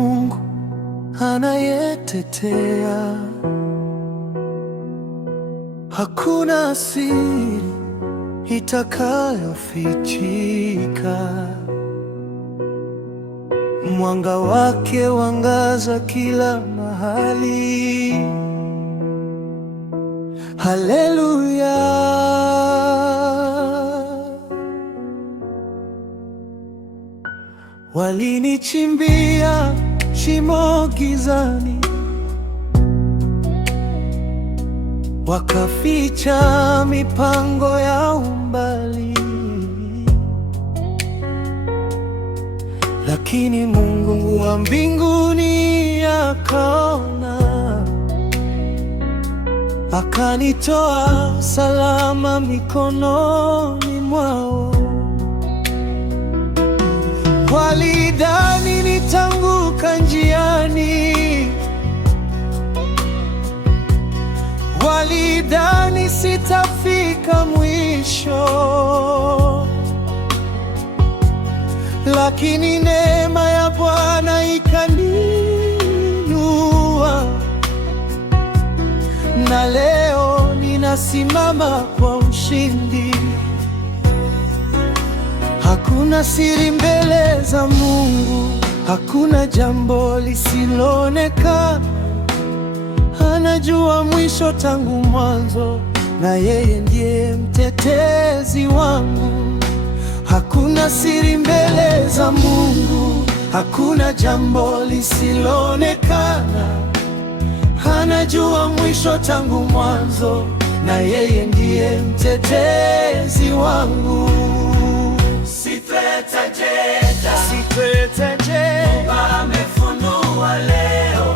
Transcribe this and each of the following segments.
Mungu anayetetea. Hakuna siri itakayofichika. Mwanga wake wangaza kila mahali. Haleluya. Walinichimbia shimo gizani, wakaficha mipango ya umbali, lakini Mungu wa mbinguni akaona, akanitoa salama mikononi mwao. Walidhani nitanguka njiani, walidhani sitafika mwisho, lakini neema ya Bwana ikaniinua, na leo ninasimama kwa ushindi. Hakuna siri mbele za Mungu, hakuna jambo lisiloonekana. Anajua mwisho tangu mwanzo, na yeye ndiye mtetezi wangu. Hakuna siri mbele za Mungu, hakuna jambo lisiloonekana. Anajua mwisho tangu mwanzo, na yeye ndiye mtetezi wangu. Mungu amefunua leo.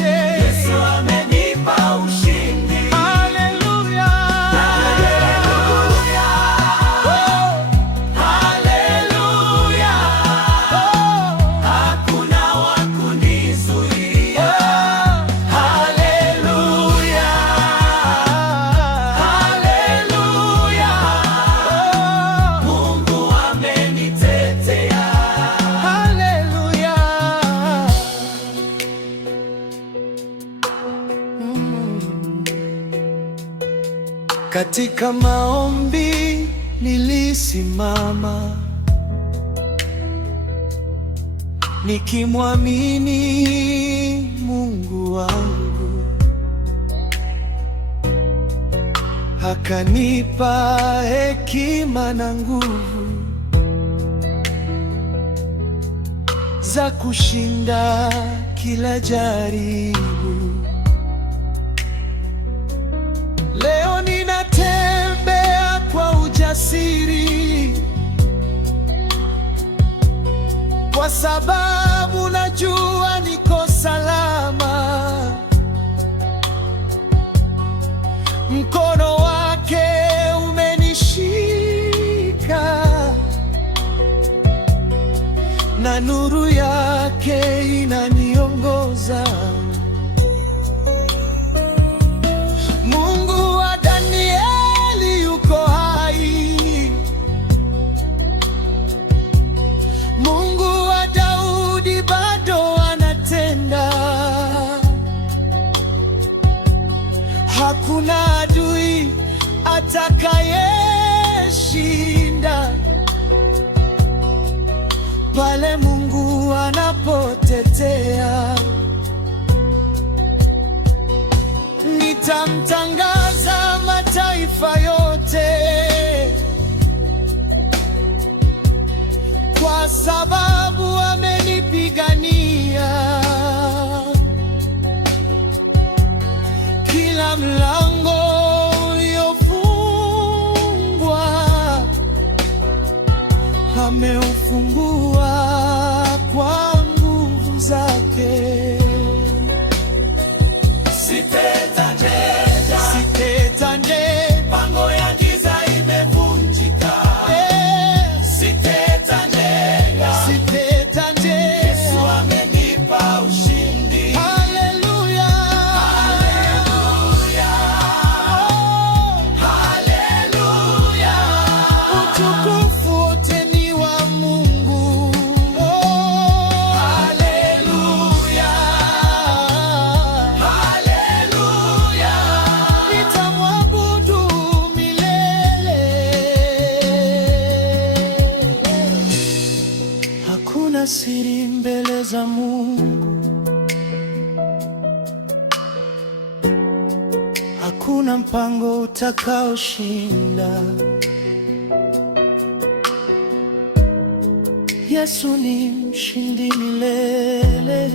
Yesu amenipa ushindi. Haleluya. Haleluya. Haleluya. Hakuna wa kunizuia. Haleluya. Haleluya. Mungu amenitetea. Haleluya. Katika maombi nilisimama, nikimwamini Mungu wangu. Akanipa hekima na nguvu za kushinda kila jaribu. Leo ninatembea kwa ujasiri, kwa sababu najua niko salama. Mkono wake umenishika, na nuru yake inaniongoza. Mungu wa Danieli yuko hai. Mungu wa Daudi bado anatenda. Hakuna adui atakayeshinda pale Mungu anapotetea. Nitamtangaza mataifa yote, kwa sababu amenipigania. Kila mlango uliofungwa ameufungua kwa nguvu zake. Pango ya giza imevunjika. Yesu amenipa ushindi. Haleluya. Haleluya. Haleluya. Utukufu wote ni wa ujasiri mbele za Mungu. Hakuna mpango utakaoshinda. Yesu ni mshindi milele.